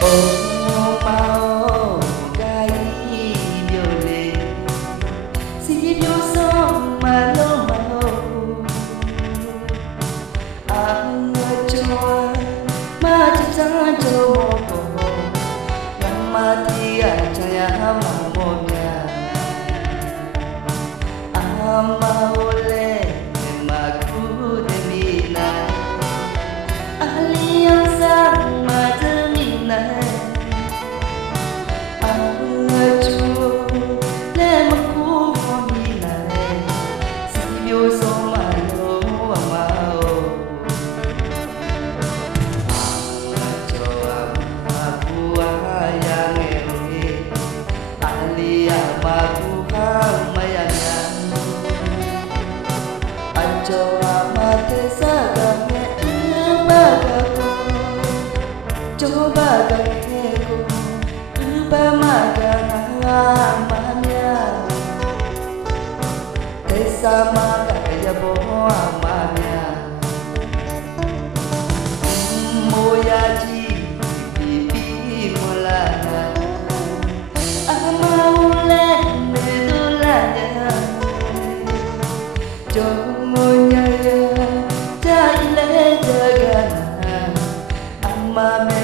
Oh mau gai viole si più son ma lo mau ang cho ma cha cho mo ko ma ti a cha ya ma mo nya ama ole ma ku de mi na alianza ma de mi na coba ganego upamagangamanya esama kaya boamanya moyaji pipi molana amaule medulanya jongonya jaile jagana ama me